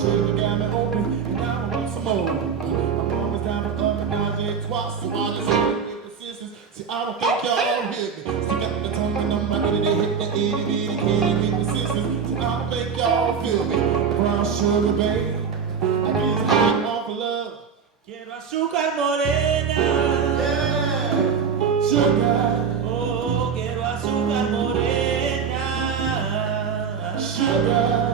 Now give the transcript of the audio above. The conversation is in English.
sugar got me open, and now I want some more. I'm always down for up and down, J twice, so I just hit it with persistence. See, I don't think y'all hit me. Stick up the tongue and I'm ready to hit the itty bitty kitty with persistence. See, I don't think y'all feel me. Brown sugar, babe, I get high off of love. Quiero azúcar morena. Yeah, sugar. Oh, quiero azúcar morena. Sugar.